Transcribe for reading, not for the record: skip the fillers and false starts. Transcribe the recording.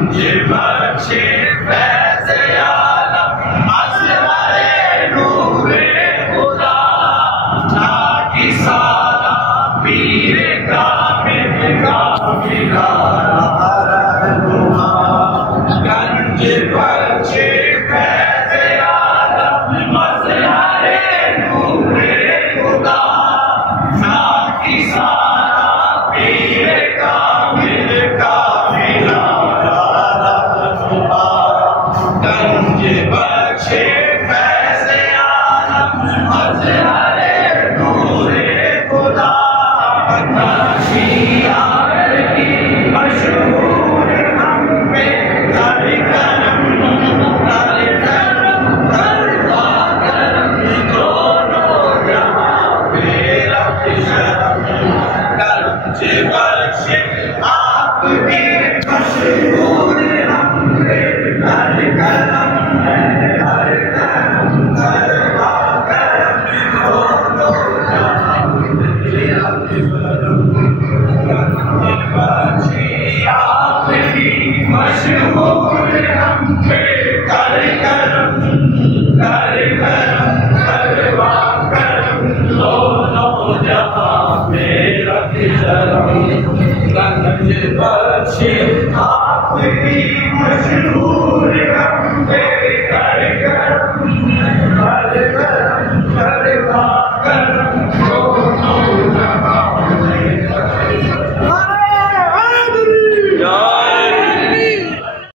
गंज बख्शे फैज़ आलम असग़रे नूरे खुदा नाकी सारा पीर कामिल कामिला रहनुमा गंज बख्शे फैज़ आलम असग़रे नूरे खुदा नाकी सारा पीर कामिल कामिला रहनुमा गंज बख्शे फैज़ आलम असग़रे नूरे खुदा नाशियार की मशहूर हम पे कर करम दोनों जहां मेरा शरम गंज बख्शे आपके मशहूर हम पे कर करम दोनों जहां मेरा आपकी मशहूर हम पे कर करम करवा करम दोनों जहां मेरा शरम गंज बख्शे आपकी